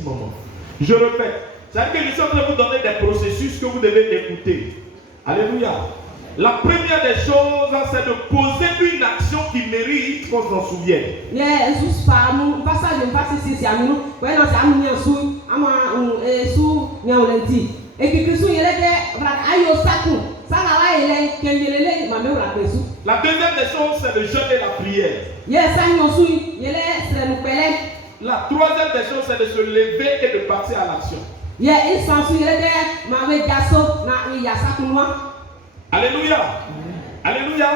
petit moment. Je répète, c'est-à-dire que je suis en train de vous donner des processus que vous devez écouter. Alléluia. La première des choses, c'est de poser une action qui mérite qu'on s'en souvienne. La deuxième des choses, c'est le jeûne et la prière. La troisième des choses, c'est de se lever et de passer à l'action. Alléluia. Alléluia.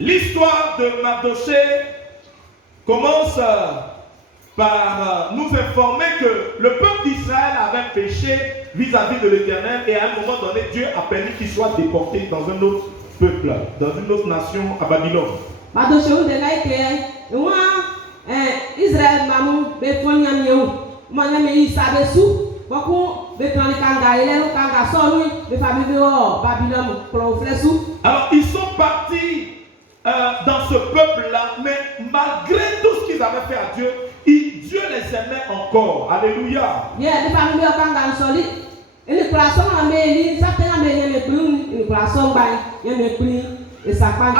L'histoire de Mardoché commence par nous informer que le peuple d'Israël avait péché vis-à-vis de l'Éternel et à un moment donné, Dieu a permis qu'il soit déporté dans un autre peuple, dans une autre nation à Babylone. Alors ils sont partis dans ce peuple-là, mais malgré tout ce qu'ils avaient fait à Dieu, Dieu les aimait encore. Alléluia.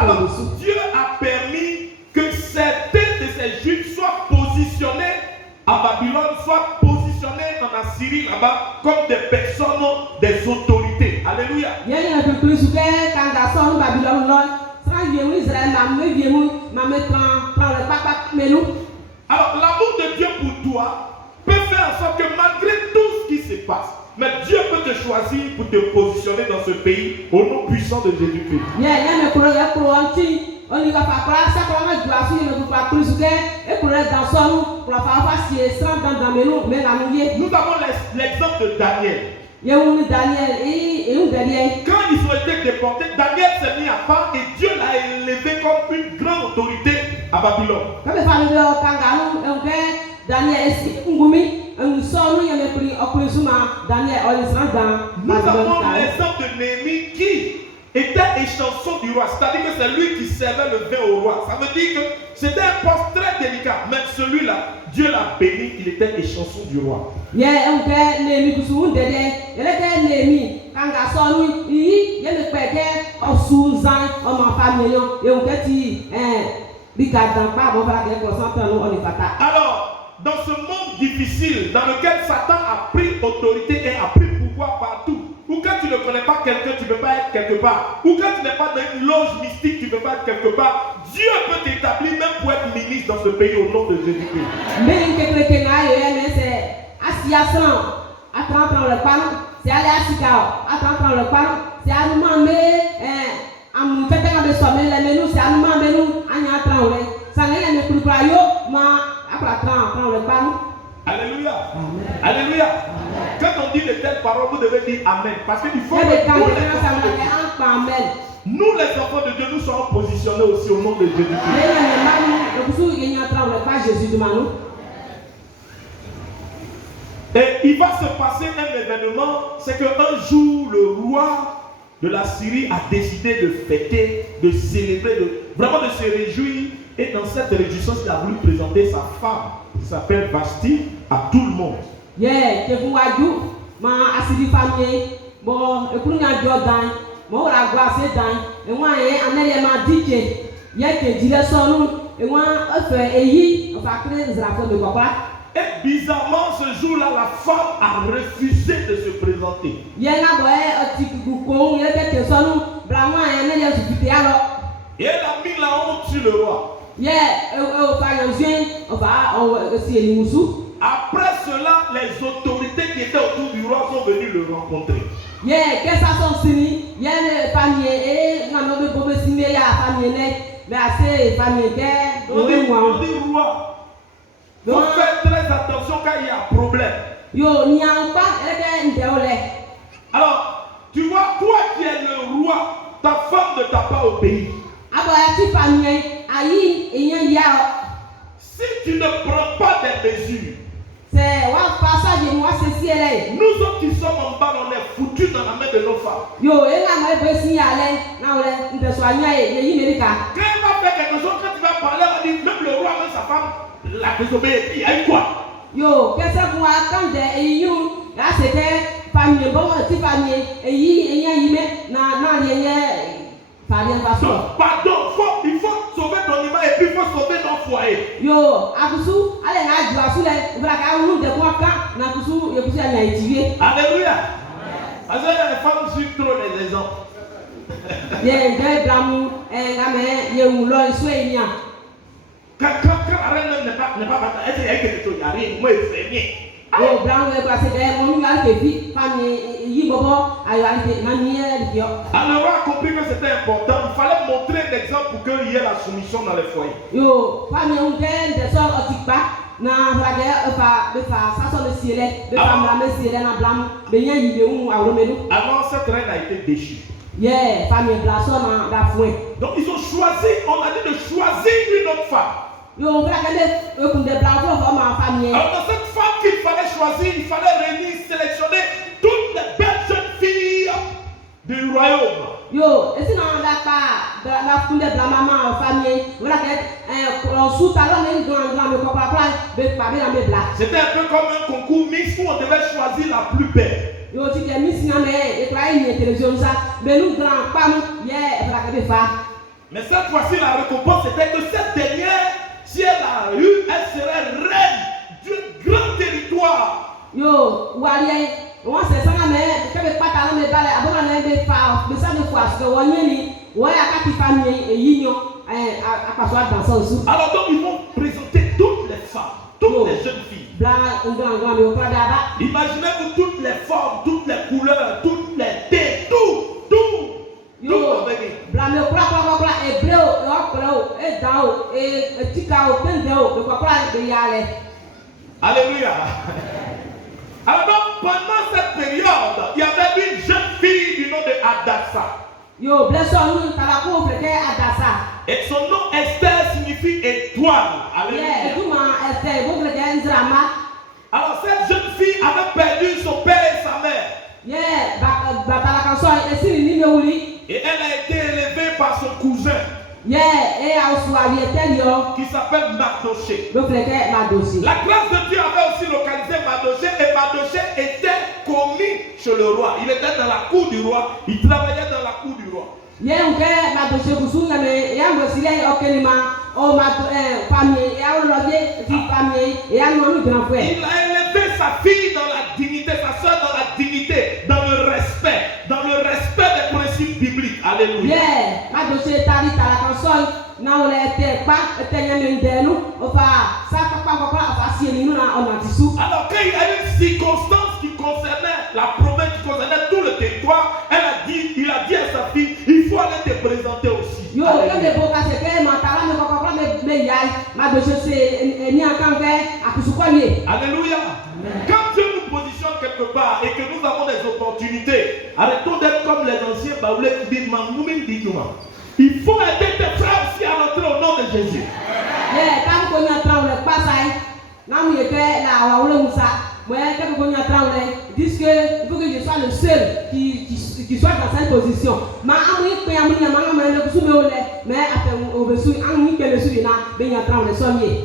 Alors Dieu a permis que certains de ces Juifs soient positionnés à Babylone, soient positionnés en Assyrie là-bas comme des personnes, des autorités. Alléluia. Alors l'amour de Dieu pour toi peut faire en sorte que malgré tout ce qui se passe, mais Dieu peut te choisir pour te positionner dans ce pays au nom puissant de Jésus-Christ. Nous avons l'exemple de Daniel. Quand ils ont été déportés, Daniel s'est mis à part et Dieu l'a élevé comme une grande autorité à Babylone. Nous avons l'exemple de Néhémie qui était échanson du roi, c'est-à-dire que c'est lui qui servait le vin au roi. Ça veut dire que c'était un poste très délicat, mais celui-là, Dieu l'a béni, il était échanson du roi. Alors, dans ce monde difficile, dans lequel Satan a pris autorité et a pris pouvoir partout, ou quand tu ne connais pas quelqu'un, tu ne peux pas être quelque part, ou quand tu n'es pas dans une loge mystique, tu ne peux pas être quelque part, Dieu peut t'établir même pour être ministre dans ce pays au nom de Jésus-Christ. Alléluia. Alléluia. Quand on dit de telles paroles, vous devez dire Amen. Parce qu'il faut que nous, les enfants de Dieu, nous sommes positionnés aussi au nom de Jésus-Christ. Et il va se passer un événement, c'est qu'un jour, le roi de la Syrie a décidé de fêter, de célébrer, vraiment de se réjouir. Et dans cette réjouissance, il a voulu présenter sa femme, qui s'appelle Vashti, à tout le monde. Et bizarrement, ce jour-là, la femme a refusé de se présenter. Et elle a mis la honte sur le roi. Après cela, les autorités qui étaient autour du roi sont venues le rencontrer. On dit roi, faut faire très attention quand il y a un problème. Alors, tu vois, toi qui es le roi, ta femme ne t'a pas obéi. Si tu ne prends pas des mesures, nous autres qui sommes en bas, on est foutus dans la main de nos femmes. Quand elle va faire quelque chose, quand tu vas parler, on dit même le roi avec sa femme l'a désobéi. Il y a eu quoi? Yo, qu'est-ce que vous attendez? Et you, là c'était famille, bon, petit famille, et y a na pardon, il faut sauver ton image et puis il faut sauver ton foyer. Yo, akusu, allez na du asule, voilà quand on de quoi quand na kusu, yo kusu na étudier. Alléluia. Parce que les femmes suivent trop les exemples. Yeah, des blamou, gamin, ye ou l'on soit nia. Quand la reine n'est pas elle est quelque chose, il n'y a rien, moi il fait rien. Oh, blanc, parce que mon gars qui vit, famille, y bobo, ayo alite, manière dio. Alors on a compris que c'était important. Il fallait montrer l'exemple pour qu'il y ait la soumission dans les foyers. Yo, famille, on gagne des sorts otikpa. Na vlade ça sont le ciel, de femme la ciel na blanc, mais y a eu un aromelu. Alors cette reine a été déchue. Yeah, famille blason na la fouet. Donc ils ont choisi, on a dit de choisir une autre femme. Yo, voilà que pour des blancs comme en famille. Alors dans cette femme qu'il fallait choisir, il fallait réunir, sélectionner toutes les belles jeunes filles du royaume. Yo, et sinon la fille de la maman en famille, voilà que sous talon dans le c'était un peu comme un concours mix où on devait choisir la plus belle. Yo, si tu es mis dans les télévision ça, mais nous grand pas nous, voilà que des femmes. Mais cette fois-ci la récompense c'était que cette dernière, si elle a eu, elle serait reine d'un grand territoire. Yo, Walié. On sait ça, mais quand les patrons me parlent, avant d'aller des femmes, mais ça ne fois que on y est, on a quatre familles et union à passer dans son sous. Alors donc ils vont présenter toutes les femmes, toutes les jeunes filles. Imaginez-vous toutes les formes, toutes les couleurs, toutes les têtes, tout. Yo, blanc, et bleu, et down, et ticao, pendant, le papa de Yale. Alléluia. Alors donc, pendant cette période, il y avait une jeune fille du nom de Adassa. Yo, blessons-nous, t'as la pauvre qui est Adassa. Et son nom Esther signifie étoile. Alléluia. Alors cette jeune fille avait perdu son père et sa mère. Et elle a été élevée par son cousin. Qui s'appelle Mardoché. La grâce de Dieu avait aussi localisé Mardoché et Mardoché était commis chez le roi. Il était dans la cour du roi. Il travaillait dans la cour du roi. Il a élevé sa fille dans la dignité, sa soeur dans la dignité, dans le respect des principes bibliques. Alléluia. Alors quand il y a une circonstance qui concernait la promesse, qui concernait tout le territoire, il a dit à sa fille, il faut aller te présenter aussi. Alléluia. Quand Dieu nous positionne quelque part et que nous avons des opportunités, arrêtons d'être comme les anciens baoulés qui disent il faut aider tes frères aussi à entrer au nom de Jésus. Disent qu'il faut que je sois le seul qui soit dans cette position. Mais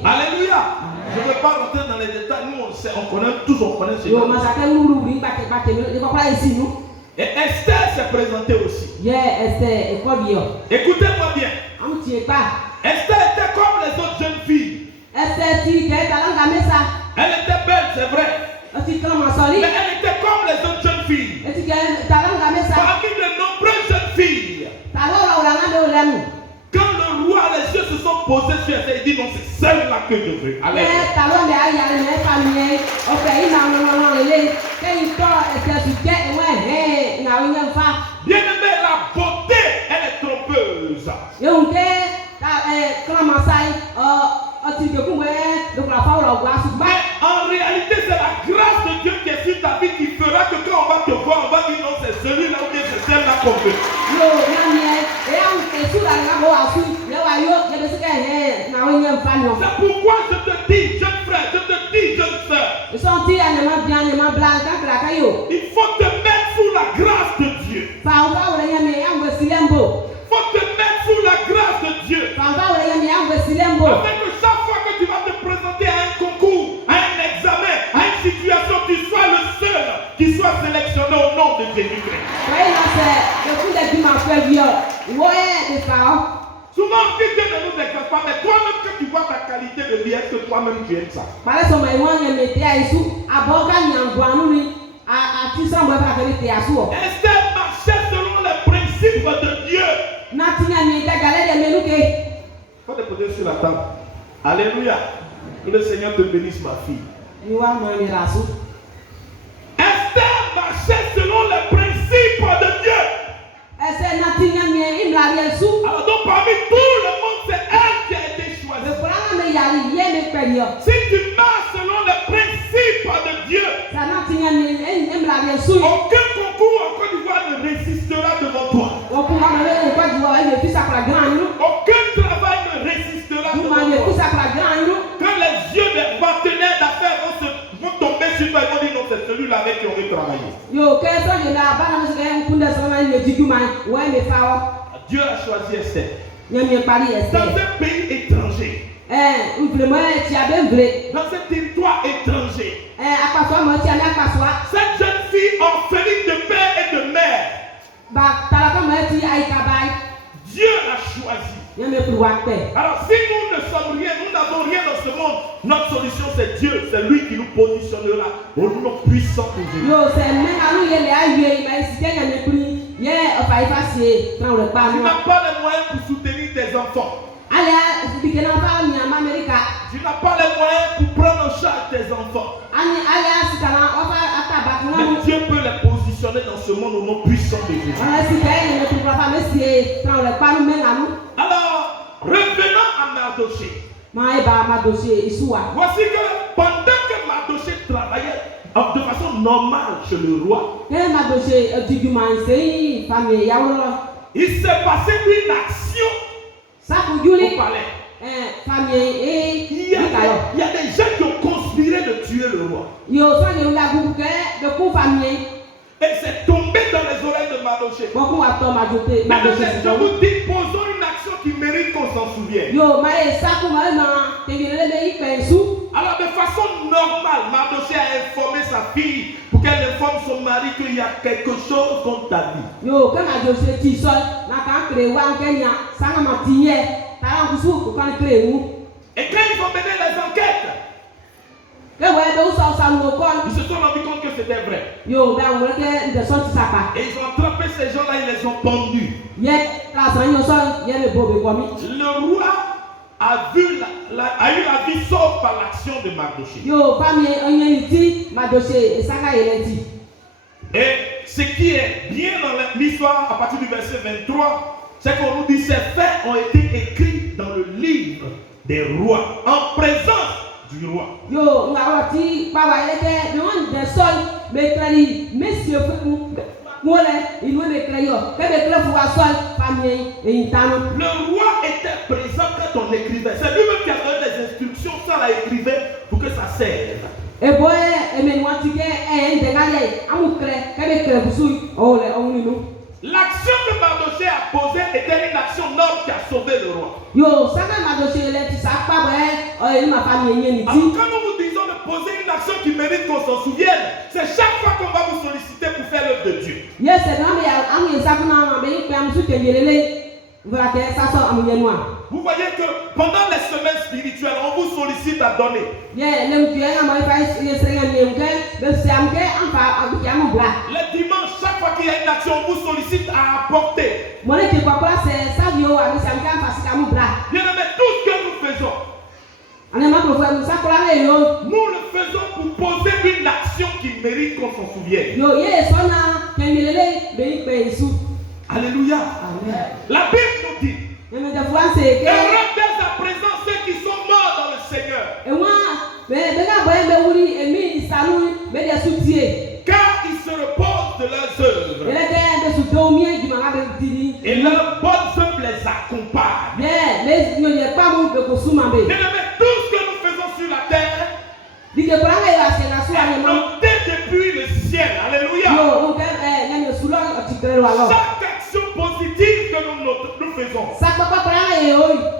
alléluia. Je ne vais pas rentrer dans les détails. Nous, on sait, on connaît tous, on connaît ce nous. Et Esther s'est présentée aussi. Écoutez-moi bien. Esther était comme les autres jeunes filles. Elle était belle, c'est vrai. Mais elle était comme les autres jeunes filles. Parmi de nombreuses jeunes filles. Quand le roi, les yeux se sont posés sur elle, il dit non, c'est celle-là que je veux. Allez. Bien-aimé, la beauté, elle est trompeuse. Mais en réalité, c'est la grâce de Dieu qui est sur ta vie qui fera que quand on va te voir, on va dire non, c'est celui-là ou bien c'est celle-là qu'on veut. C'est pourquoi je te dis, jeune frère, je te dis, jeune soeur, il faut te mettre sous la grâce de Dieu. Il faut te mettre sous la grâce de Dieu. Afin que chaque fois que tu vas te présenter à un concours, à un examen, Souvent, on dit Dieu ne nous exauce pas, mais toi-même, quand tu vois ta qualité de vie, est-ce que toi-même tu aimes ça? Esther marchait selon les principes de Dieu. Il faut déposer sur la table. Alléluia. Que le Seigneur te bénisse, ma fille. Esther marchait selon les principes de Dieu. Alors donc parmi tout le monde, c'est elle qui a été choisie. Si tu marches selon les principes de Dieu, aucun concours en Côte d'Ivoire ne résistera devant toi. Aucun travail ne résistera devant toi. Quand les yeux des partenaires d'affaires vont tomber sur toi, ils vont dire non, c'est celui-là avec qui on veut travailler. Dieu a choisi Esther. Dans un pays étranger. Dans un territoire étranger. Cette jeune fille orpheline de père et de mère. Dieu l'a choisi. Alors si nous ne sommes rien, nous n'avons rien dans ce monde, notre solution c'est Dieu, c'est lui qui nous positionnera au nom puissant de Dieu. Tu n'as pas les moyens pour soutenir tes enfants. Tu n'as pas les moyens pour prendre en charge tes enfants. Mais Dieu peut les positionner dans ce monde au nom puissant de Jésus. Alors, revenons à Mardoché. Voici que pendant que Mardoché travaillait de façon normale chez le roi, il s'est passé une action au palais. Il y a des gens qui ont conspiré de tuer le roi. Et c'est tombé dans les oreilles de Mardoché. Maintenant, je vous dis, posons une action qui mérite qu'on s'en souvienne. Alors, de façon normale, Mardoché a informé sa fille pour qu'elle informe son mari qu'il y a quelque chose contre ta vie. Et quand ils ont mené les enquêtes, ils se sont rendus compte que c'était vrai. Et ils ont attrapé ces gens-là, ils les ont pendus. Le roi a eu la vie sauve par l'action de Mardoché. Et ce qui est bien dans l'histoire, à partir du verset 23, c'est qu'on nous dit ces faits ont été écrits dans le livre des rois, en présence du roi. Le roi était présent quand on écrivait. C'est lui-même qui a donné des instructions, ça l'a écrivait pour que ça serve. L'action que Mardoché a posée était une action noble qui a sauvé le roi. Alors quand nous vous disons de poser une action qui mérite qu'on s'en souvienne, c'est chaque fois qu'on va vous solliciter pour faire l'œuvre de Dieu. Vous voyez que pendant les semaines spirituelles, on vous sollicite à donner. Les dimanches, chaque fois qu'il y a une action, on vous sollicite à apporter. Bien aimé, tout ce que nous faisons, nous le faisons pour poser une action qui mérite qu'on s'en souvienne. Alléluia. Amen. La Bible nous dit, et rendez à présent ceux qui sont morts dans le Seigneur, car ils se reposent de leurs œuvres et leurs bonnes œuvres les accompagnent. Bien aimé, tout ce que nous faisons sur la terre est noté depuis le ciel. Alléluia. Chaque action positive que nous faisons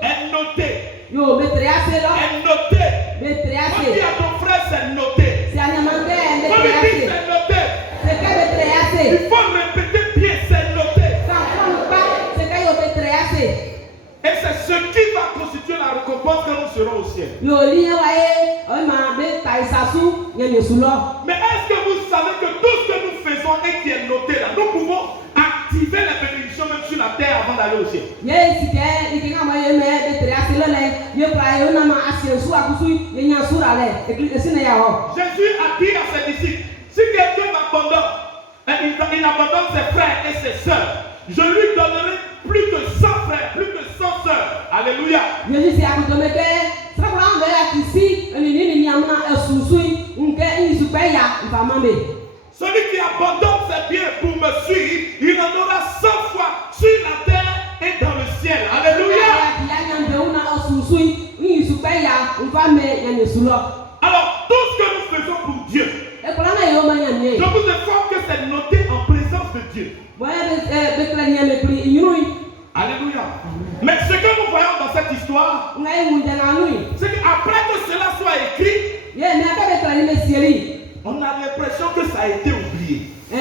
est notée. Est notée. Quand tu as ton frère, c'est noté. Quand tu dis c'est noté, il faut répéter bien, c'est noté. ce qui va constituer la récompense quand nous serons au ciel. Yo li waye o ma be kaisasu nye sulo. Mais est-ce que vous savez que tout ce que nous faisons et qui est noté là, nous pouvons activer les bénédictions même sur la terre avant d'aller au ciel. Ye sike ikinga ma ye me de tere asile le ye pra ye na ma asie su akusu ye nya sura le esine ya ho. Jésus a dit à ses disciples, si quelqu'un m'abandonne, il abandonne ses frères et ses sœurs, je lui donnerai plus que 100 frères, plus que 100 sœurs. Alléluia. Jésus s'est accoutumé que ça pour en faire ici, ni amna esusui, unke ni supaya famambe. Celui qui abandonne ses biens pour me suivre, il en aura 100 fois sur la terre et dans le ciel. Alléluia. Alors, tout ce que nous faisons pour Dieu, je vous informe que c'est noté en présence de Dieu. Alléluia. Mais ce que nous voyons dans cette histoire, c'est qu'après que cela soit écrit, on a l'impression que ça a été oublié. On a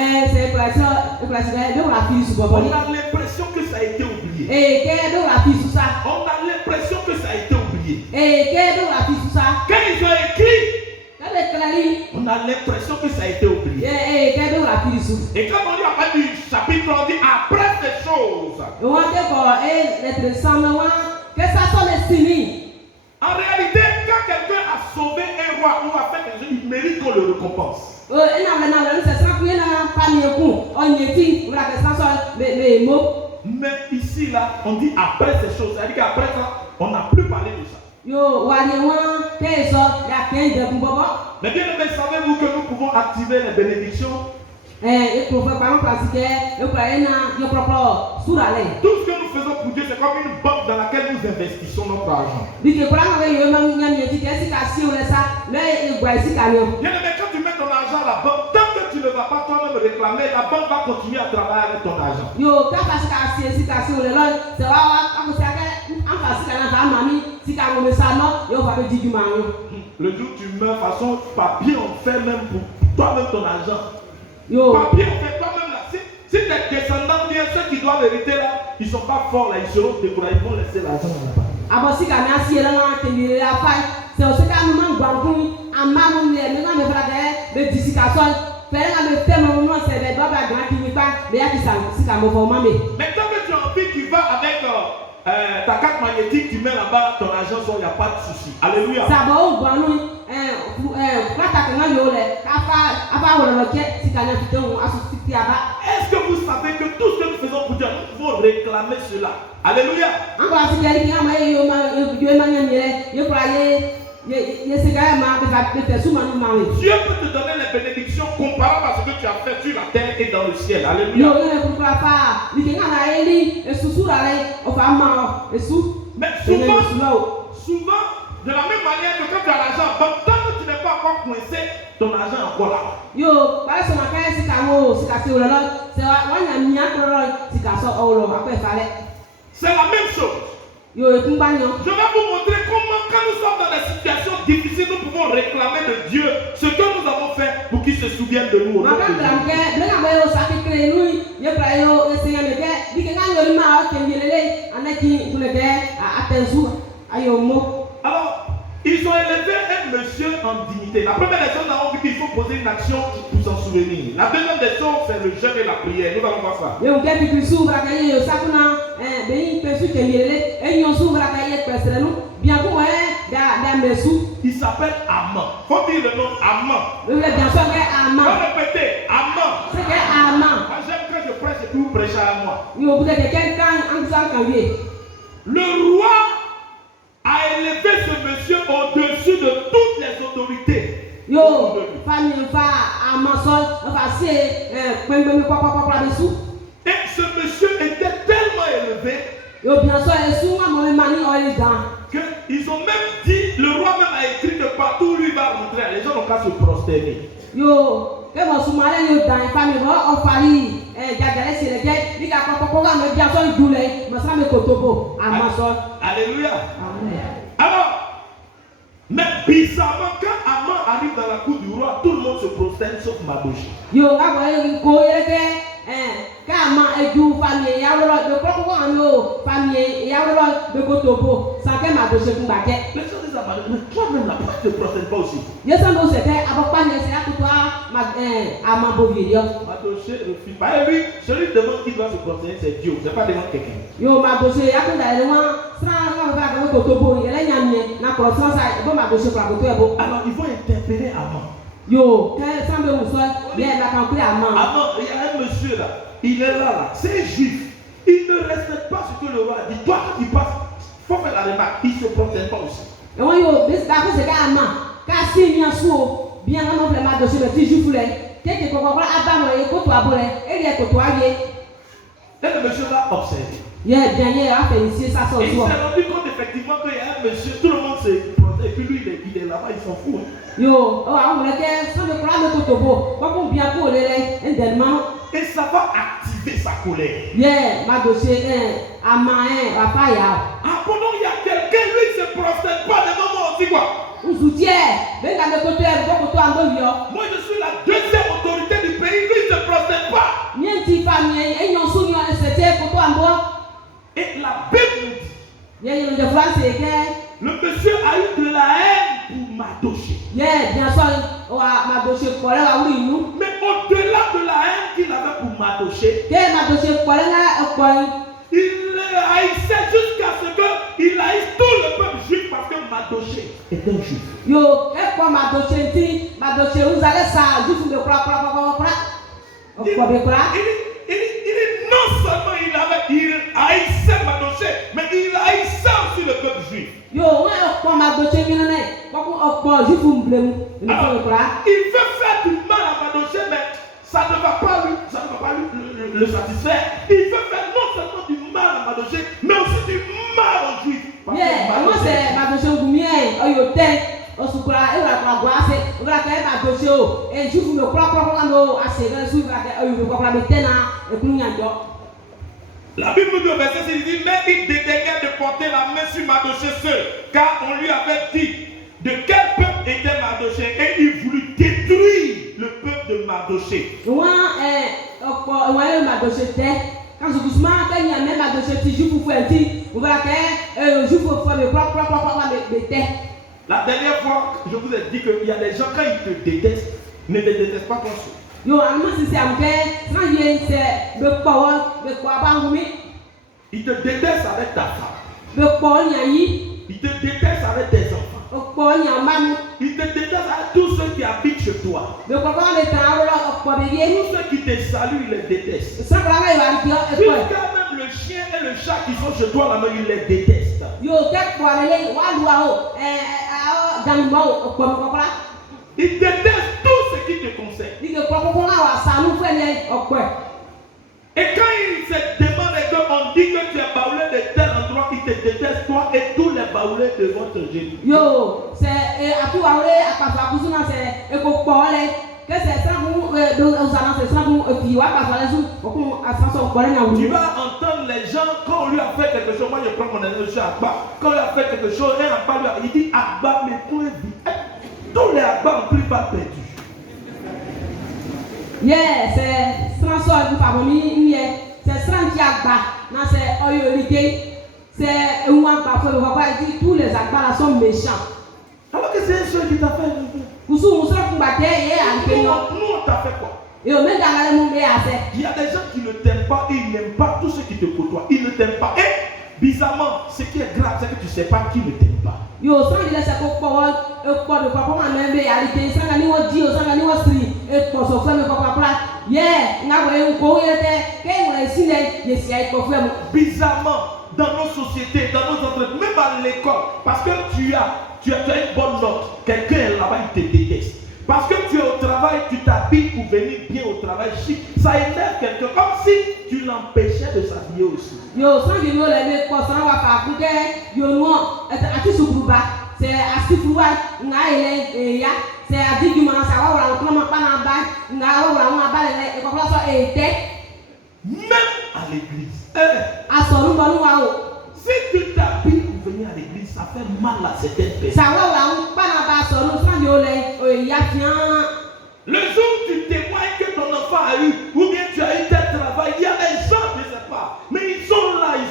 l'impression que ça a été oublié. On a l'impression que ça a été oublié. Quand ils ont écrit, on a l'impression que ça a été oublié. Et quand on lit à partir du chapitre, on dit après ces choses. En réalité, quand quelqu'un a sauvé un roi ou a fait quelque chose, il mérite qu'on le récompense. Mais ici, là, on dit après ces choses. C'est-à-dire qu'après ça, on n'a plus parlé de ça. Mais bien aimé, savez-vous que nous pouvons activer les bénédictions? Tout ce que nous faisons pour Dieu, c'est comme une banque dans laquelle nous investissons notre argent. Bien aimé, quand tu mets ton argent à la banque, tant que tu ne vas pas toi-même réclamer, la banque va continuer à travailler avec ton argent. Le jour où tu meurs, de toute façon, papier on fait même pour toi-même ton argent. Papier on fait toi-même là. Si tes descendants viennent, ceux qui doivent hériter là, ils ne sont pas forts là, ils seront découragés, ils vont laisser l'argent là-bas. Mais tant que tu as envie, tu vas avec ta carte magnétique, tu mets là-bas ton argent, il n'y a pas de souci. Alléluia. Est-ce que vous savez que tout ce que nous faisons pour Dieu, nous devons réclamer cela? Alléluia. Dieu peut te donner les bénédictions comparables à ce que tu as fait sur la terre et dans le ciel. Alléluia. Mais souvent, de la même manière que quand tu as l'argent, tant que tu n'es pas encore coincé, ton argent est encore là. C'est la même chose. Je vais vous montrer comment, quand nous sommes dans des situations difficiles, nous pouvons réclamer de Dieu ce que nous avons fait pour qu'il se souvienne de nous. Alors, ils ont élevé un monsieur en dignité. La première des choses, nous avons vu qu'il faut poser une action pour s'en souvenir. La deuxième des choses, c'est le jeûne et la prière. Nous allons voir ça. Il s'appelle Amman. Faut dire le nom Amman. Faut répéter Amman. J'aime quand je prêche et puis vous prêchez à moi. Le roi a élevé ce monsieur au-dessus de toutes les autorités. Et ce monsieur était tellement élevé qu'ils ont même dit, le roi même a écrit que partout où lui va rentrer, les gens n'ont qu'à se prosterner. Alléluia. Alors, mais bizarrement, quand Amman arrive dans la cour du roi, tout le monde se prosterne sauf Mardochée. kama edu famille ya wolo de koko anu famille ya wolo de kotobo sans que ma dossier pour baquet. Les gens disent mais toi-même là, pourquoi tu ne te protèges pas aussi? Je sens que c'était abokpa ne c'est à toi à ma bovidio. Ma dossier refuse. Bah oui, celui demande qui doit se protéger, c'est Dieu. C'est pas demande quelqu'un. Yo ma dossier ya ko da le wa sans va ka kotobo ele nyamie na ko sans ça bo ma dossier pour koto e bo. Alors ils vont interpeller Amon. Yo, quand ça me moussoir, bien la campé à main. Amon, il y a un monsieur là, il est là, c'est juif. Il ne respecte pas ce que le roi a dit. Toi quand tu passes, il faut faire la remarque, il ne se protège pas aussi. Et moi yo, mais d'accord c'est qu'à main, car si bien sûr, bien non vraiment dossier le petit juif là, quelque quoi quoi Adam là, ko toi bon et il est ko toi lié. Et le monsieur là observe. Yeah, bien hier a félicité ça son Et il s'est soir. rendu compte effectivement qu'il y a un monsieur, tout le monde se protège, et puis lui il est là-bas, il s'en fout. Yo, oh on le que sans le plan de kotobo, quoi bien pour les indemnement. Et ça va activer sa colère. Yeah, ma dossier à main à paya. Ah pendant il y a quelqu'un, lui il ne se prosterne pas devant moi aussi quoi. On soutient, ben dans le côté koto en Moi je suis la deuxième autorité du pays, lui il ne se prosterne pas. Nienti famille, et non soumis à c'était koto en Et la Bible nous dit, le monsieur a eu de la haine pour Madoché. bien sûr, Madoché pour la oui nous. Mais au-delà de la haine qu'il avait pour Madoché, Que Madoché pour la il haïssait jusqu'à ce qu'il haïsse tout le peuple juif parce que Madoché est un juif. Yo, et quoi Madoché dit, Madoché vous allez ça, juste de quoi. Il non seulement il haïssait Madoché, mais il haïssait aussi le peuple juif. Yo, quoi Madoché quoi juif vous blême. Il veut faire du mal à Madoché, mais ça ne va pas lui le satisfaire. Il veut faire non seulement du mal à Madoché, mais aussi du mal aux juifs. Yeah, moi c'est Madoché Goumien, Oyoten. O sukura e wala kwa gwase o wala ka e ba dosie o e jufu me kwa no asege su wala ka o kwa betena e kunya ndo. La Bible nous dit au verset 6, il dit mais il dédaignait de porter la main sur Madoché seul, car on lui avait dit de quel peuple était Madoché et il voulut détruire le peuple de Madoché. Moi Madoché te quand je doucement quand il y a même Madoché ti jufu fu enti o wala ka jufu fu me kwa bete. La dernière fois, je vous ai dit qu'il y a des gens, quand ils te détestent, ne te détestent pas comme ça. Yo, si c'est un peu, quand c'est le power, ils te détestent avec ta femme. Le power, ils te détestent avec tes enfants. Ils te détestent avec tous ceux qui habitent chez toi. Tous ceux qui te saluent, ils les détestent. Jusqu'à même le chien et le chat qui sont chez toi là-bas, ils les détestent. Ils détestent tout ce qui te concerne. Et quand ils se demandent et qu'on dit que tu es baoulé de tel endroit, ils te détestent toi et tous les baoulés de votre génie. Yo, c'est à tout baoulé, à passer à cousin, c'est éco-baoulé. Que c'est ça, vous, c'est ça, vous, puis, tu vas entendre les gens, quand on lui a fait quelque chose, moi je prends mon ami, je suis Abba. Quand on lui a fait quelque chose, un Abba, il dit Abba, mais toi, tous les Abba ont pris pas perdu. Yeah, c'est François du famille, c'est Santiago, c'est Oyolité, c'est un parfois le papa dit tous les Abba sont méchants. Alors que c'est un seul qui t'a fait. Nous on t'a fait quoi? Il y a des gens qui ne t'aiment pas et ils n'aiment pas tous ceux qui te côtoient. Ils ne t'aiment pas. Et bizarrement, ce qui est grave, c'est que tu ne sais pas qui ne t'aime pas. Yo, sans dire c'est pourquoi de papa m'a même réalité, sans gagner au Dieu, sans gagner au Sri, et pour se faire le papa plat. Yeah, n'a pas eu quoi était, qu'est-ce qu'on a ici les sièges pour faire. Bizarrement, dans nos sociétés, dans nos entreprises, même à l'école, parce que tu as une bonne note, quelqu'un là-bas il te déteste. Parce que tu es au travail, tu t'habilles pour venir bien au travail chic. Ça énerve quelqu'un, comme si tu l'empêchais de s'habiller aussi. Yo, sans dire nous les quoi, ça va pas pour que yo nous, à qui souffre c'est à ce qu'il faut, c'est à dire que ça va voir on pas en bas, on va pas et comme ça était. Même à l'église. À son nous si tu t'habilles pour venir à l'église, ça fait mal à certaines personnes. Le jour où tu témoignes que ton enfant a eu, ou bien tu as eu tel travail, il y a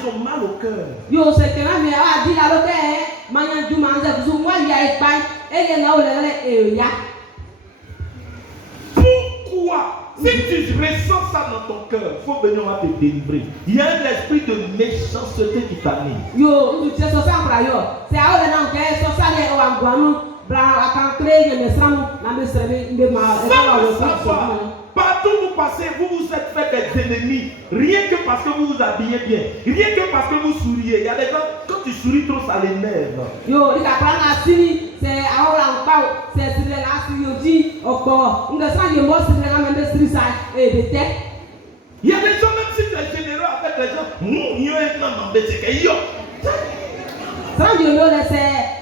ils ont mal au cœur. Yo c'est que même a dit la loque manya du manza vous moi il y a pas et il y a le ya. Pourquoi? Si tu ressens ça dans ton cœur, il faut venir à te délivrer. Il y a un esprit de méchanceté qui t'anime. Yo, tu sais ça para yo. C'est à eux là que ça ça les wanguanu bra akan créer les sram na me serve de ma. Partout où vous passez, vous vous êtes fait des ennemis. Rien que parce que vous vous habillez bien. Rien que parce que vous souriez. Il y a des gens, quand tu souris trop, ça l'énerve. Yo, il a pas la sini, c'est à on pas, c'est sur la sini dit, encore. On a ça, il y a moi, c'est la même style ça, et de tête. Il y a des gens, même si tu es généreux avec les gens, il y a un homme, c'est que yo. Ça, je le laisse,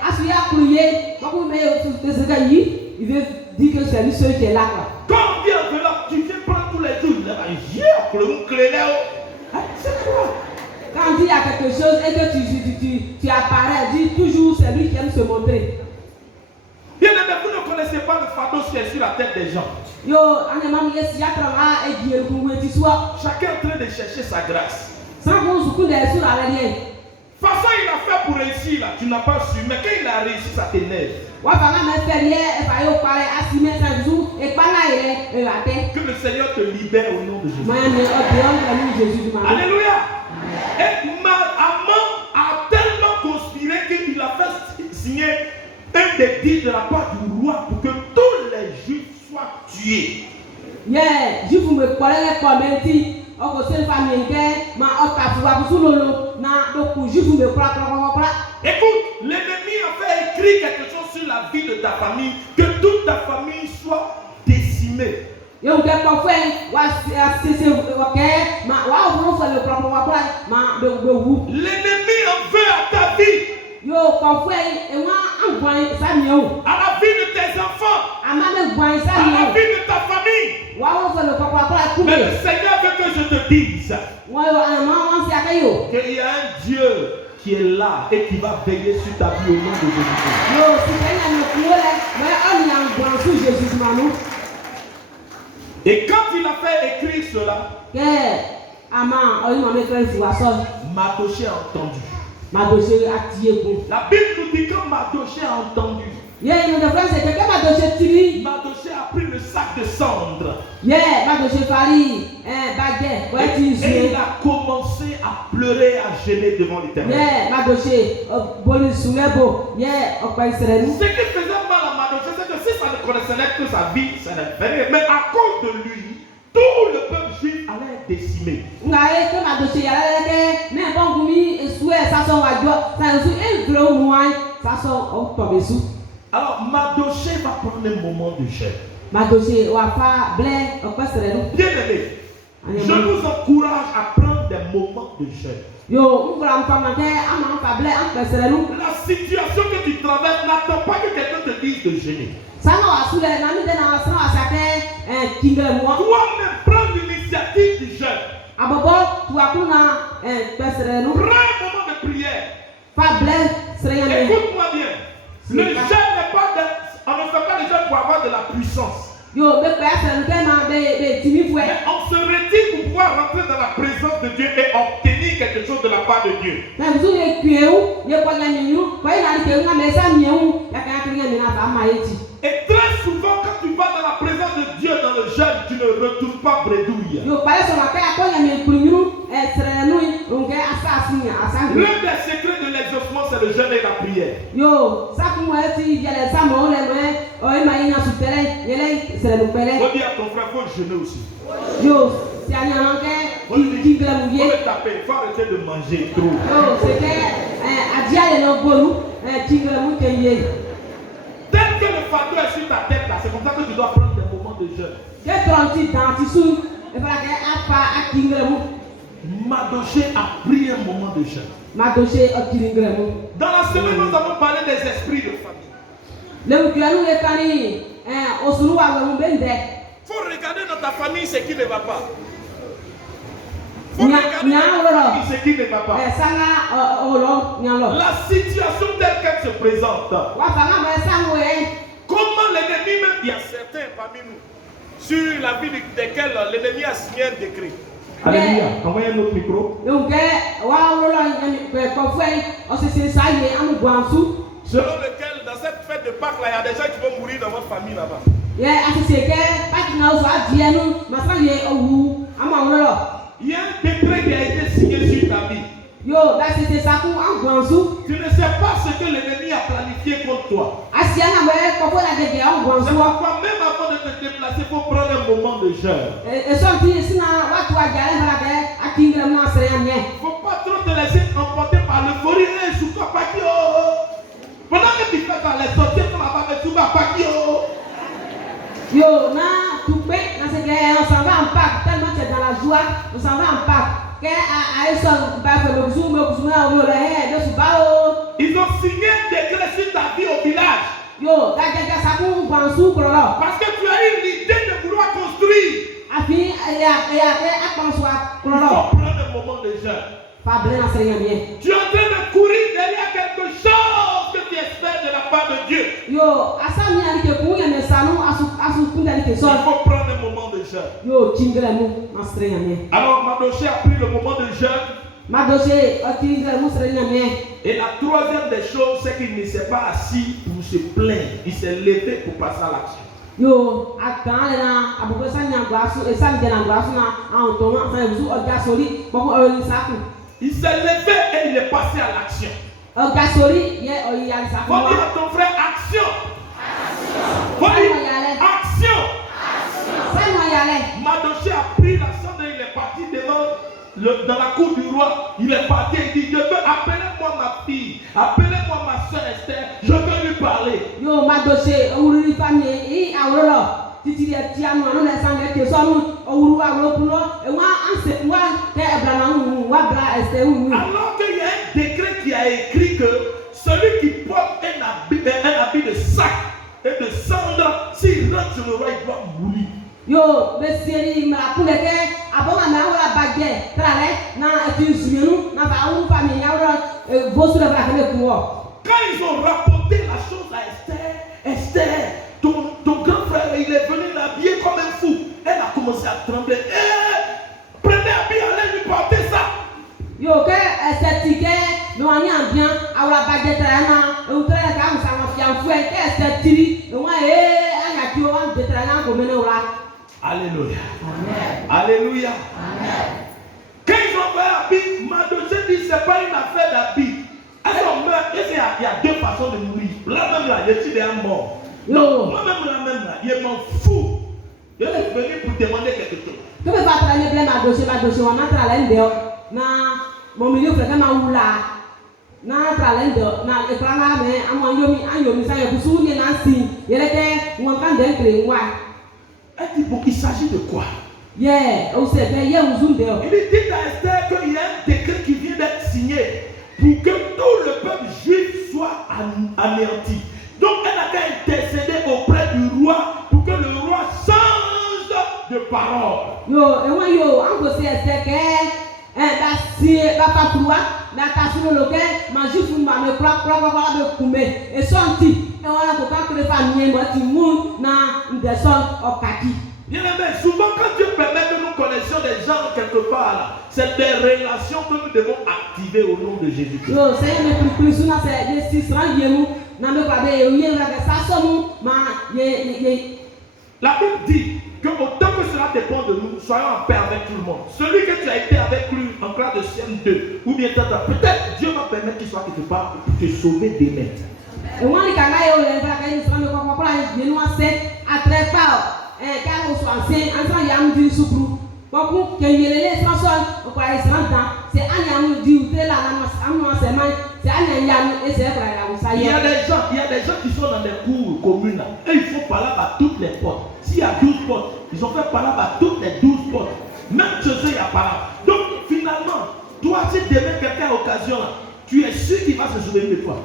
à ce qu'il a prié, quand vous mettez ce gars, il veut dire que c'est lui seul qui est là. Quand on dit enveloppe, tu viens prendre tous les jours, c'est quoi? Quand il y a quelque chose et que tu apparais, dis toujours c'est lui qui aime se montrer. Bien aimé, vous ne connaissez pas le fardeau qui est sur la tête des gens. Yo, Chacun est en train de chercher sa grâce. Sans vous soutenir sur la ligne. De toute façon, il a fait pour réussir là, tu n'as pas su, mais quand il a réussi, ça t'énerve. Que le Seigneur te libère au nom de Jésus. Alléluia. Et Amon a tellement conspiré qu'il a fait signer un décret de la part du roi pour que tous les Juifs soient tués. Écoute, l'ennemi a fait écrire quelque chose sur la vie de ta famille, que toute ta famille soit décimée. L'ennemi en veut à ta vie, à la vie de tes enfants, à la vie de ta famille. Mais le Seigneur veut que je te dise qu'il y a un Dieu qui est là et qui va veiller sur ta vie au nom de Jésus-Christ. Et quand il a fait écrire cela, Mardochée a entendu. La Bible nous dit que Mardochée a entendu. Mardochée a pris le sac de cendre. Et il a commencé à pleurer, à gêner devant l'Éternel. Ce qui faisait mal à Mardochée, c'est que si ça ne concernait que sa vie, ça ne ferait rien. Mais à cause de lui, tout le peuple juif allait être décimé. Alors Mardochée va prendre un moment de jeûne. Bien aimé, je vous encourage à prendre des moments de jeûne. La situation que tu traverses, n'attends pas que quelqu'un te dise de jeûner. Toi-même prends l'initiative du jeûne. Prends un moment de prière. Écoute-moi bien. Le jeûne n'est pas on ne fait pas le jeûne pour avoir de la puissance. Mais on se retire pour pouvoir rentrer dans la présence de Dieu et obtenir quelque chose de la part de Dieu. Et très souvent, quand tu vas dans la présence de Dieu dans le jeûne, tu ne retournes pas bredouille. L'un des secrets de l'exaucement, c'est le jeûne et la prière. On dit à ton frère, il faut jeûner aussi. On le taper, il faut arrêter de manger trop. Tel que le fardeau est sur ta tête, là, c'est comme ça que tu dois prendre des moments de jeûne. Mardochée a pris un moment de jeûne. Dans la semaine, nous avons parlé des esprits de famille. Il faut regarder dans ta famille ce qui ne va pas. Il faut regarder dans ta famille ce qui ne va pas. La situation telle qu'elle se présente. Comment l'ennemi, même il y a certains parmi nous, sur la vie desquels l'ennemi a signé un décret. Alléluia. Envoyez un autre micro. Selon lequel, dans cette fête de Pâques, là, il y a des gens qui vont mourir dans votre famille là-bas. Il y a un décret qui a été signé sur ta vie. Tu ne sais pas ce que l'ennemi a planifié contre toi. C'est pourquoi même avant de te déplacer, il faut prendre un moment de jeûne. Il ne faut pas trop te laisser emporter par l'euphorie. Pendant que tu fais dans les sorties, tu vas pas me on s'en va en Pâques, tellement tu es dans la joie, on s'en va en Pâques. Ils ont signé un décret sur ta vie au village. Parce que tu as eu l'idée de vouloir construire. Il faut prendre un moment de jeûne. Tu es en train de courir derrière quelque chose que tu espères de la part de Dieu. Il faut prendre un moment de jeûne. Alors Mardochée a pris le moment de jeûne. Et la troisième des choses, c'est qu'il ne s'est pas assis pour se plaindre. Il s'est levé pour passer à l'action. Il s'est levé et il est passé à l'action. Faut dire à ton frère action. Faut dire action. Mardochée a pris la cendre et il est parti dans la cour du roi. Il est parti et il dit, je veux appeler moi ma fille, appelez-moi ma soeur Esther, je veux lui parler. Alors qu'il y a un décret qui a écrit que celui qui porte un habit de sac et de cendre, s'il rentre sur le roi, il doit mourir. Quand ils ont rapporté la chose à Esther, Esther, ton grand frère, il est venu l'habiller comme un fou. Elle a commencé à trembler. Prenez habit, allez lui porter ça. Alléluia. Alléluia. Quand ils ont fait habit, Mardochée dit c'est pas une affaire d'habit. Il y a deux façons de mourir. Là même là, je suis déjà mort. Moi-même là, je m'en fous. Je suis venu pour demander quelque chose. Elle dit bon, il s'agit de quoi? Il dit à Esther qu'il y a un décret qui vient d'être signé pour que tout le peuple juif soit anéanti. Donc elle a qu'à intercéder auprès du roi pour que le roi change de parole. Bien aimé, souvent quand Dieu permet que nous connaissions des gens quelque part là, c'est des relations que nous devons activer au nom de Jésus-Christ. La Bible dit que autant que cela dépend de nous, soyons en paix avec tout le monde. Celui que tu as été avec lui en classe de CM2, ou bien peut-être Dieu va permettre qu'il soit quelque part pour te sauver demain. Il y a des gens qui sont dans des cours communes et il faut parler à toutes les portes. S'il y a 12 portes, ils ont fait parler à toutes les 12 portes. Même chez eux, il y a parlé. Donc finalement, toi, si demain quelqu'un a occasion là, tu es sûr qu'il va se souvenir de toi.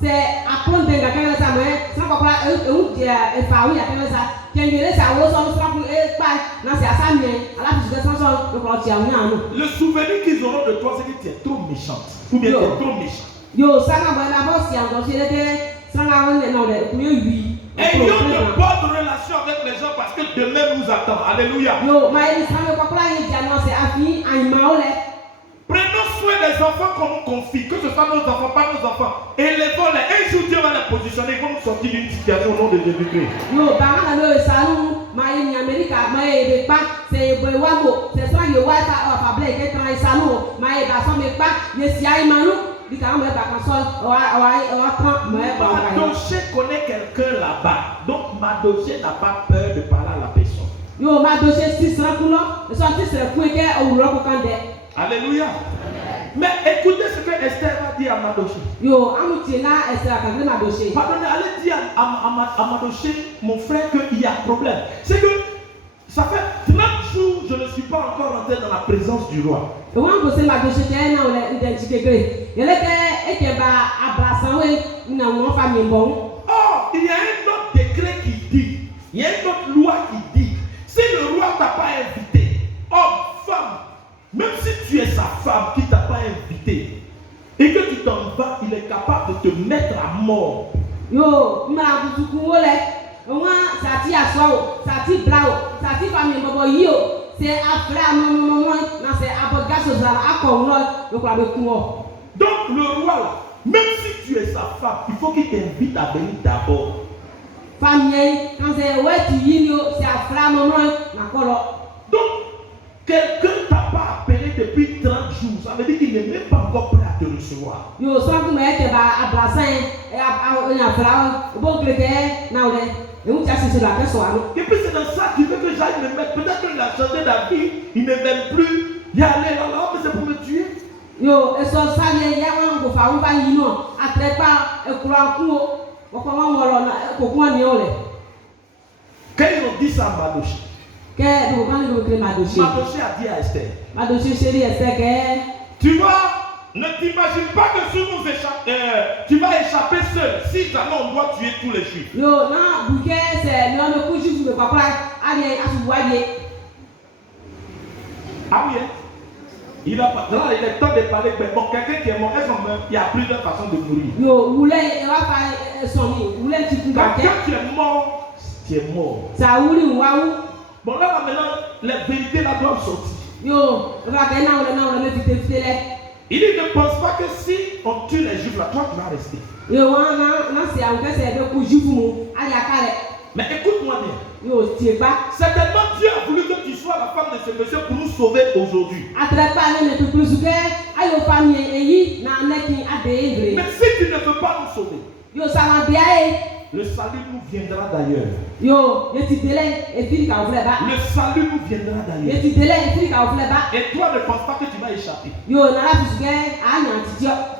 C'est apprendre des gars ça mais sans pas le souvenir qu'ils auront de toi, c'est que tu es trop méchante ou bien tu es trop méchant. Yo, ça n'a pas d'abord si on doit se laisser, ça n'a rien de non, oui. Ayons de bonnes relations avec les gens parce que demain nous attend. Alléluia. Yo, mais ça ne peut pas y dire c'est affi, un maole. Prenons soin des enfants qu'on nous confie, que ce soit nos enfants, pas nos enfants. Élevons-les. Un jour Dieu va les positionner, ils vont nous sortir d'une situation au nom de Jésus-Christ. Yo, par exemple, le salon, mais en Amérique, mais pas, c'est le wabo, c'est ça, le wifi, pas blague, c'est un salon, mais dans son pas, il y a un manou. Madoché connaît quelqu'un là-bas. Donc Madoché n'a pas peur de parler à la personne. Yo, Madoché, si c'est un coup là, le soir, c'est le coup et au rock au candé. Alléluia. Mais écoutez ce que Esther va dire à Madoché. Yo, Amoutina, Esther a quand Madoché. Pardonnez, allez dire à Madoché, mon frère, qu'il y a problème. C'est que ça fait 30 jours, je ne suis pas encore rentré dans la présence du roi. Or, il y a un autre décret qui dit, il y a une autre loi qui dit, si le roi ne t'a pas invité, homme, femme, même si tu es sa femme qui ne t'a pas invité, et que tu t'en vas, il est capable de te mettre à mort. Yo, c'est après moment, c'est après donc le roi là, même si tu es sa femme, il faut qu'il t'invite à venir d'abord. Famille, quand c'est ouais tu c'est après moment, donc quelqu'un t'a pas appelé depuis 30 jours, ça veut dire qu'il n'est même pas encore prêt à te recevoir. Yo, ça que mais que ba abraçant et à frère, bon que et où tu as cessé la personne. Et puis c'est dans ça qu'il veut que j'aille me mettre. Peut-être qu'il a changé d'avis, il ne m'aime plus. Il y a allé là, mais c'est pour me tuer. Yo, et ça, il y a un peu de faire un pas non. Après pas, et croire qu'on quand ils ont dit ça à Madoché, Madoché a dit à Esther, Madoché chérie Esther, tu vois, ne t'imagine pas que si nous tu vas échapper seul. Si jamais on doit tuer tous les juifs. Yo, non, bouquet, c'est non, le coup juste de papa, allez, à se voir. Ah oui, hein? Il a pas. Là, il est temps de parler. Mais bon, quelqu'un qui est mort, il y a plusieurs façons de mourir. Yo, vous voulez, il va pas sonner. Vous voulez, tu peux pas. Quand tu es mort, tu es mort. Ça ouli ou waouh. Bon, là, maintenant, les vérités là doivent sortir. Yo, il va gagner, on va vite. Il dit ne pense pas que si on tue les juifs là, toi tu vas rester. Yo, non, c'est un peu, c'est de coup, juif, allez, à carré. Mais écoute-moi bien. Yo, tu es pas. Certainement Dieu a voulu que tu sois la femme de ce monsieur pour nous sauver aujourd'hui. Mais si tu ne veux pas nous sauver, yo, ça va bien. Le salut nous viendra d'ailleurs. Yo, le salut nous viendra d'ailleurs. Et toi ne penses pas que tu vas échapper. Yo,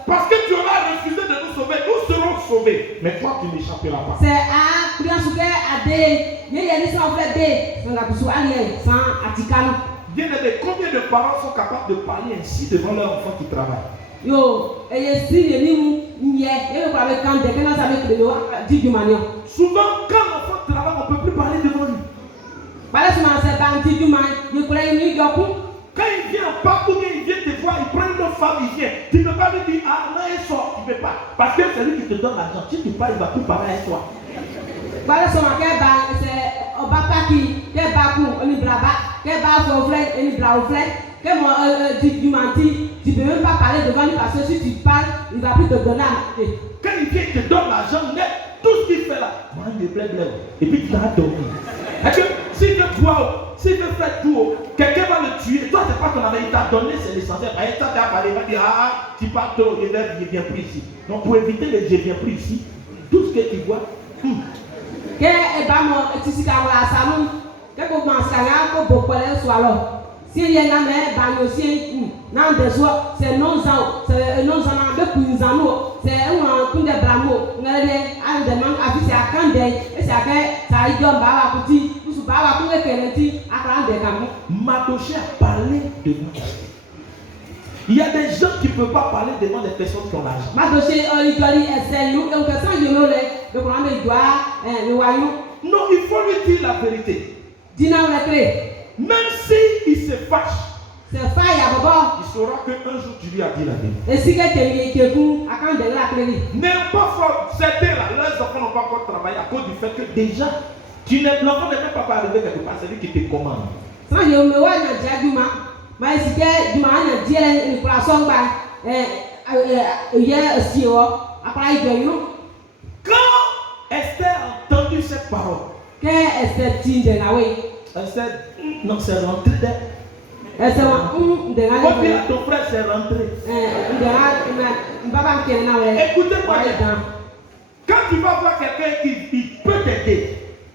parce que tu auras refusé de nous sauver, nous serons sauvés. Mais toi tu n'échapperas pas. Bien aimé, combien de parents sont capables de parler ainsi devant leur enfant qui travaille? Yo, souvent quand l'enfant travaille, on ne peut plus parler devant lui. Quand il vient en parc ou bien il vient te voir, il prend une autre femme, il vient. Tu ne peux pas lui dire, ah non, il sort, tu ne peux pas. Parce que c'est lui qui te donne l'argent. Si tu parles, il ne va plus parler avec toi. Tu ne peux même pas parler devant lui parce que si tu parles, il ne va plus te donner. Quand il vient, il te donne l'argent net, tout ce qu'il fait là, moi je blême. Et puis tu vas dormir. Et que s'il veut toi, s'il veut faire tout, quelqu'un va le tuer. Toi, c'est pas qu'on avait, il t'a donné, c'est l'essentiel. Et ça t'a parlé, il va dire, ah, tu pars tôt, je viens plus ici. Donc pour éviter le je viens plus ici, tout ce que tu vois, si il y a un c'est non c'est non c'est un coup de bramo, un demande à vie, c'est à quand et c'est à ça y baba petit, ou baba pour le keneti, à quand des gamins. Madoché a parlé devant Esther. Il y a des gens qui ne peuvent pas parler devant des personnes qui ont l'argent. Madoché, il doit dire, c'est nous, donc ça, je me lève, le programme doit, le royaume. Non, il faut lui dire la vérité. Dis-nous la clé. Même s'il se fâche, c'est faille à Bobo. il saura qu'un jour tu lui as dit la vérité. Et si quelqu'un est vous, à quand de la clé. Parfois, certains là, leurs enfants n'ont pas encore travaillé à cause du fait que déjà, l'enfant n'est même pas arrivé quelque part, c'est lui qui te commande. Sans je me vois dans le Djaduma, mais si tu m'as dit une poisson, quand Esther a entendu cette parole, Esther, non, c'est rentré d'elle. Combien ton frère s'est rentré? Écoutez-moi, quand tu vas voir quelqu'un qui peut t'aider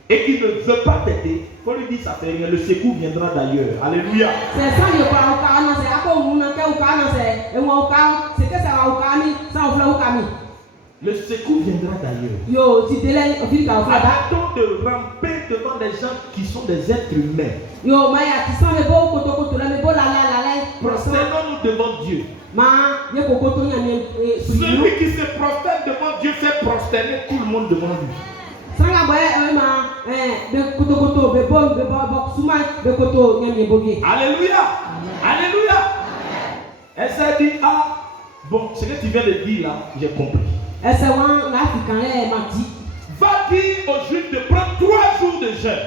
et qui ne veut pas t'aider, il faut lui dire ça fait rien, le secours viendra d'ailleurs. Alléluia. Le secours viendra d'ailleurs. Arrêtons de ramper devant des gens qui sont des êtres humains. Prosternons-nous devant Dieu. Celui qui se prosterne devant Dieu fait prosterner tout le monde devant lui. Alléluia. Alléluia. Elle s'est dit, ah, bon, ce que tu viens de dire là, j'ai compris. Va dire aux Juifs de prendre 3 jours de jeûne.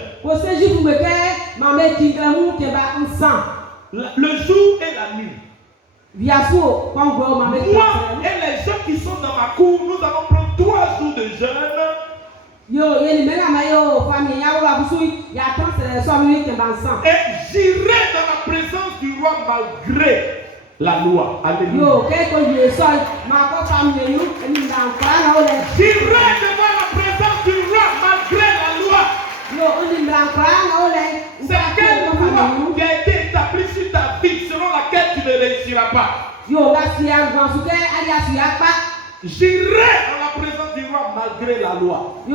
Le jour et la nuit. Moi et les gens qui sont dans ma cour, nous allons prendre 3 jours de jeûne. Et j'irai dans la présence du roi malgré la loi. Alléluia. J'irai devant la présence du roi malgré la loi. C'est quelle loi qui a été établie sur ta vie selon laquelle tu ne réussiras pas? J'irai dans la présence du roi malgré la loi. Je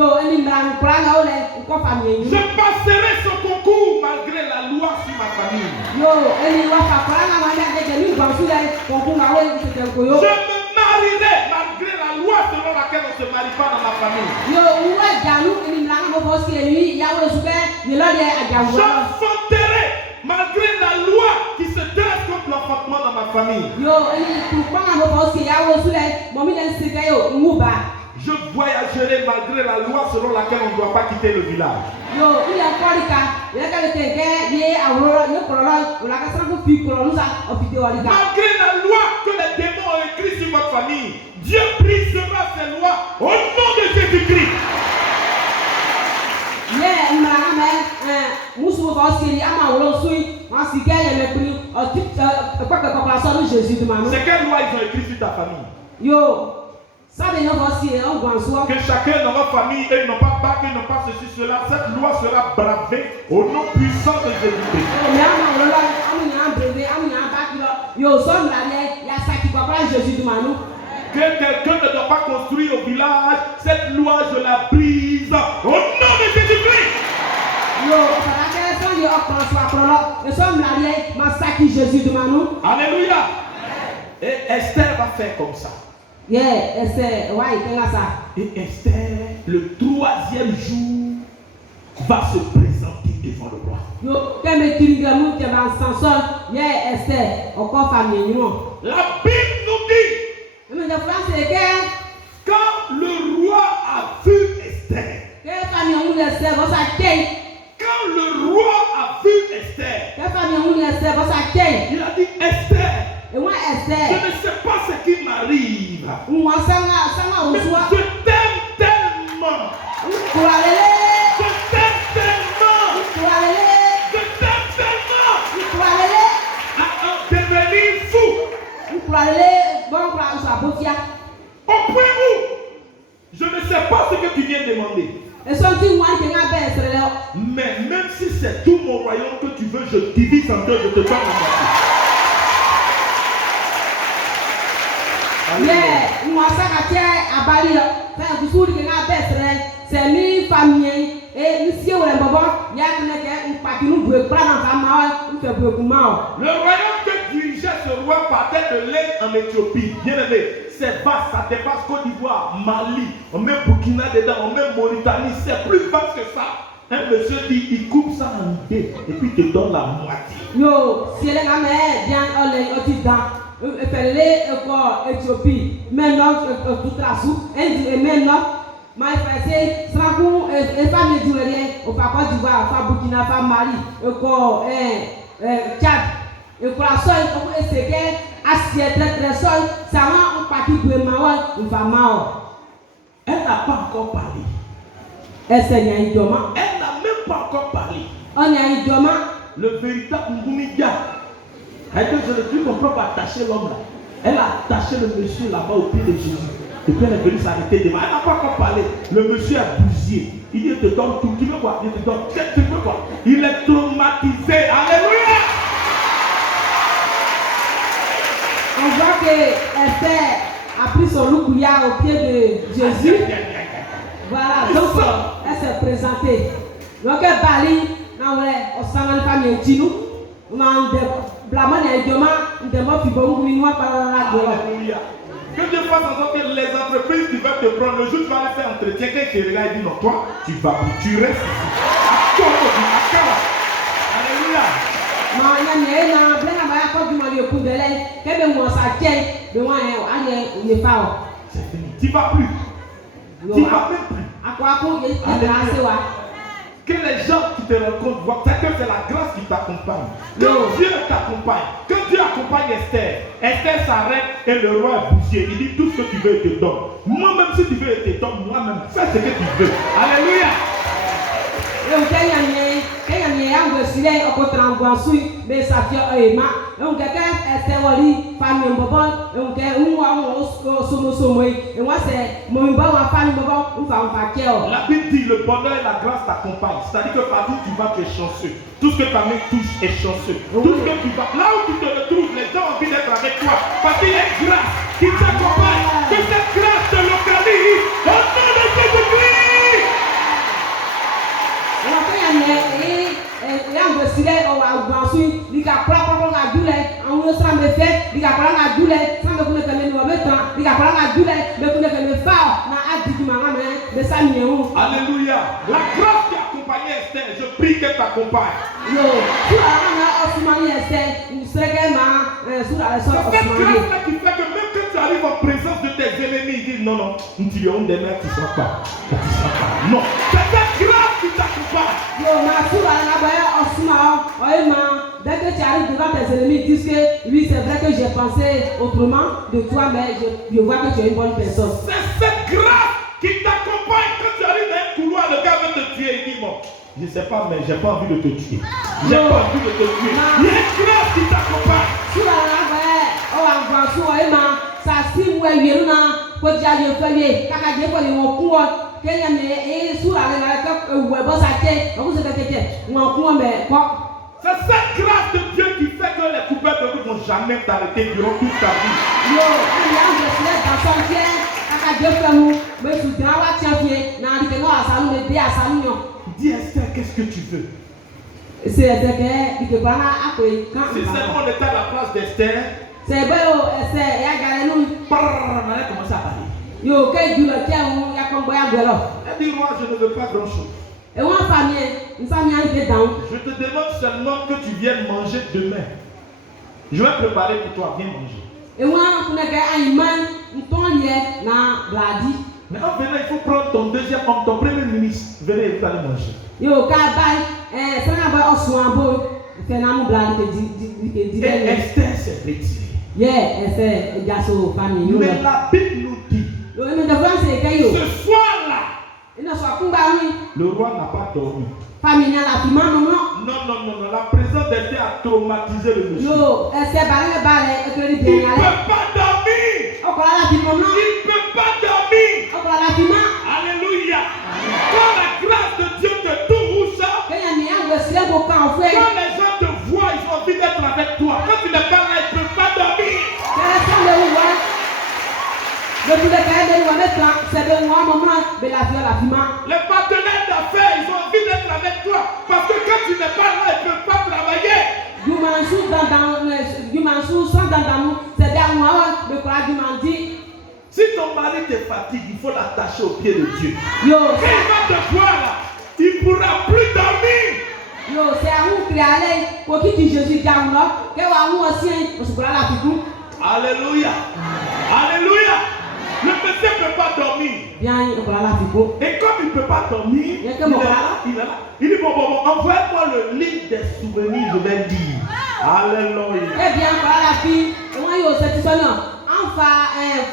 passerai ce concours malgré la loi sur ma famille. Je me marierai malgré la loi selon laquelle on ne se marie pas dans ma famille. J'enfanterai malgré la loi qui se dresse contre l'enfantement dans ma famille. Je voyagerai malgré la loi selon laquelle on ne doit pas quitter le village. Malgré la loi que les démons ont écrite sur votre famille, Dieu brisera ces lois au nom de Jésus-Christ. C'est quelle loi ils ont écrit sur ta famille? Que chacun dans votre famille, ils n'ont pas bac, ils n'ont pas ceci, cela. Cette loi sera bravée au nom puissant de Jésus-Christ. Que quelqu'un ne doit pas construire au village, cette loi je la brise au nom de Jésus-Christ. Alléluia. Et Esther va faire comme ça. Et Esther, le 3e jour, va se présenter devant le roi. La Bible nous dit, quand le roi a vu Esther, quand le roi a vu Esther, il a dit, Esther, je ne sais pas ce qui m'arrive, mais je t'aime tellement. Je t'aime tellement. Je t'aime tellement. À en devenir fou. Au point où je ne sais pas ce que tu viens demander. Mais même si c'est tout mon royaume que tu veux, je divise en deux, je te donne la moitié. Le royaume que dirigeait ce roi partait de l'Inde en Éthiopie. Bien aimé, c'est vaste, ça dépasse Côte d'Ivoire, Mali, on met Burkina dedans, on met Mauritanie, c'est plus vaste que ça. Un monsieur dit, il coupe ça en deux et puis il te donne la moitié. Yo, si elle a bien elle est dans Éthiopie, maintenant toute la soupe, et maintenant, ma frère, sans coup, et pas me dire rien, au papa du Var, pas Burkina, pas Mali, Tchad, et pour la seule, c'est que assiette très seul, ça va un parti de Mawa, une femme. Elle n'a pas encore parlé. Elle n'a même pas encore parlé. On a un idioma. Le véritable Ngoumidia. Elle dit, je ne peux pas attacher l'homme là. Elle a attaché le monsieur là-bas au pied de Jésus. Et puis elle est venue s'arrêter devant. Elle n'a pas encore parlé. Le monsieur a bousillé. Il dit, je te donne tout. Tu veux quoi? Il te donne. Qu'est-ce que tu veux quoi? Il est traumatisé. Alléluia. On voit que Esther a pris son loukouya au pied de Jésus. Voilà, donc elle s'est présentée. Donc elle parle, on s'en va pas bien dire nous. On a blâmé les idiomes, on demande plus bon pour nous par la gueule. Alléluia. Que Dieu fasse en sorte que les entreprises qui veulent te prendre, le jour où tu vas aller faire entretien, quelqu'un qui regarde et dit non, toi, tu vas plus, tu restes ici. Alléluia. C'est fini. Tu ne vas plus. Tu ne vas même plus. Que les gens qui te rencontrent voient que c'est la grâce qui t'accompagne. Que Dieu t'accompagne. Que Dieu accompagne Esther. Esther s'arrête et le roi est bousillé. Il dit tout ce que tu veux, il te donne. Moi-même, si tu veux, il te donne. Moi-même, fais ce que tu veux. Alléluia. La Bible dit le bonheur et la grâce t'accompagnent. C'est-à-dire que partout où tu vas, tu es chanceux. Tout ce que ta main touche est chanceux. Tout ce que tu vas, là où tu te retrouves, les gens ont envie d'être avec toi. Parce qu'il y a une grâce qui t'accompagne. Que cette grâce te localise. Au nom de Jésus-Christ. Alléluia. La grâce qui accompagnait Esther, je prie qu'elle t'accompagne. C'est cette grâce qui fait que même quand tu arrives en présence de tes ennemis, ils disent non, non, nous tu as des mains qui ne sont pas. Non, c'est cette grâce qui t'accompagne. Dès que tu arrives devant tes ennemis, ils disent que oui, c'est vrai que j'ai pensé autrement de toi, mais je vois que tu es une bonne personne. C'est cette grâce qui t'accompagne quand tu arrives dans un couloir, le gars veut te tuer, il dit bon, je ne sais pas, mais je n'ai pas envie de te tuer. J'ai pas envie de te tuer. Il y a une grâce qui t'accompagne. C'est cette grâce de Dieu qui fait que les coupables ne vont jamais t'arrêter durant toute ta vie. Dis Esther, qu'est-ce que tu veux? Si seulement on était à la place d'Esther, elle commence à parler. Elle dit, roi, je ne veux pas grand chose. Je te demande seulement que tu viennes manger demain. Je vais préparer pour toi, viens manger. Mais en venant, il faut prendre ton deuxième homme, ton premier ministre. Venez, vous allez manger. Et Esther s'est retirée. Mais la Bible nous dit, ce soir-là, le roi n'a pas dormi. Non, la présence d'Esther a traumatisé le monsieur. Il ne peut pas dormir. Il ne peut pas dormir. Alléluia. Quand la grâce de Dieu te touche, quand les gens te voient, ils ont envie d'être avec toi. Quand tu n'es pas là, ils ne peuvent pas dormir. Les partenaires d'affaires, ils ont envie d'être avec toi. Parce que quand tu n'es pas là, ils ne peuvent pas travailler. Si ton mari te fatigue, il faut l'attacher au pied de Dieu. Quand il va te voir là, il il ne pourra plus dormir. Yo, c'est à vous qui allez pour qui Jésus gagne là. Que vous aussi, on se prend la figure. Alléluia. Alléluia. Le monsieur ne peut pas dormir. Bien, on prend la figure. Et comme il ne peut pas dormir, il est là. Il dit bon, envoie-moi le livre des souvenirs, je vais lire. Alléluia. Eh bien, voilà la fille. Moi, yo, c'est ça non. Enfin,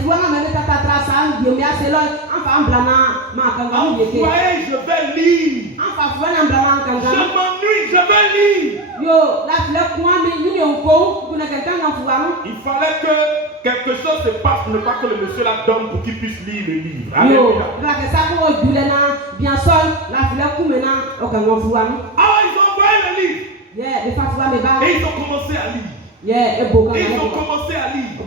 voilà, mais tata trasa, Dieu merci là. Enfin, blana, ma kanga, voyez, je vais lire. Enfin, voilà, blana, kanga. Je m'ennuie, je vais lire. Yo, la fleur quoi, mais nous on con, vous n'avez quelqu'un en pouvoir. Il fallait que quelque chose se passe, ne pas que le monsieur la donne pour qu'il puisse lire le livre. Yo, Alléluia. là que ça pour Julena, bien seul, la fleur coup maintenant, aucun en pouvoir. Ah, ils ont envoyé le livre. Yeah, les femmes me battent. Et ils ont commencé à lire. Yeah, et beaucoup. Et ils ont commencé à lire. Et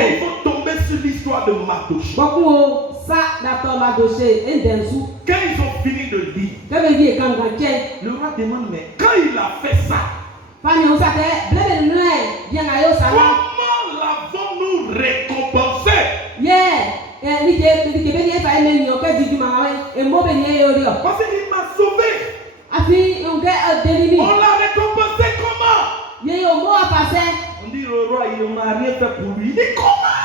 Et ils vont tomber sur l'histoire de Mardochée. beaucoup, ça, d'accord, Mardochée, et d'un sou. Quand ils ont fini de lire, le roi demande, mais quand il a fait ça, comment l'avons-nous récompensé? Parce qu'il m'a sauvé. On l'a récompensé comment? On dit le roi, il ne m'a rien fait pour lui. Il dit comment?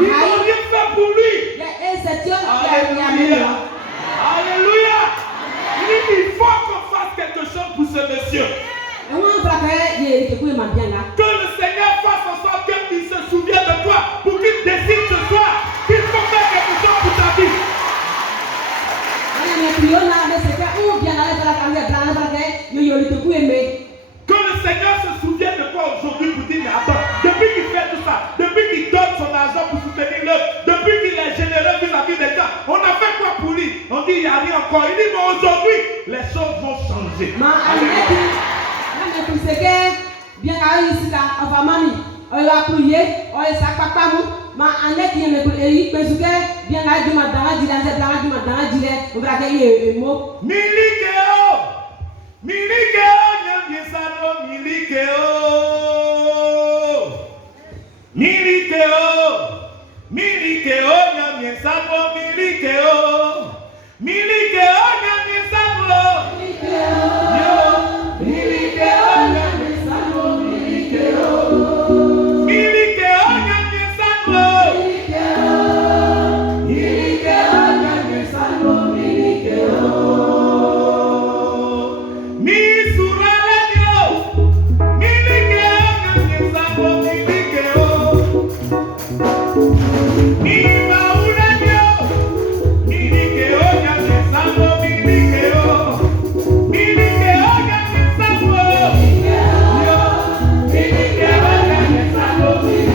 Ils n'ont rien fait pour lui. Alléluia. Alléluia. Il faut qu'on fasse quelque chose pour ce monsieur. Que le Seigneur fasse en sorte qu'il se souvienne de toi pour qu'il décide ce soir qu'il faut faire quelque chose pour ta vie. Que le Seigneur se souvienne de toi aujourd'hui pour dire, mais attends, depuis qu'il fait tout ça, depuis qu'il donne son argent pour soutenir l'œuvre, depuis qu'il est généreux vis-à-vis des gens, on a fait quoi pour lui? On dit, il n'y a rien encore. Il dit, mais aujourd'hui, les choses vont changer. Bien ici là, on va manier, on va prier, on va s'accaparer, mais en est bien me prier, parce que bien là du matin, on va gagner un mot. Milikeo, Nyambiesano, Milikeo, Nyambiesano, Milikeo.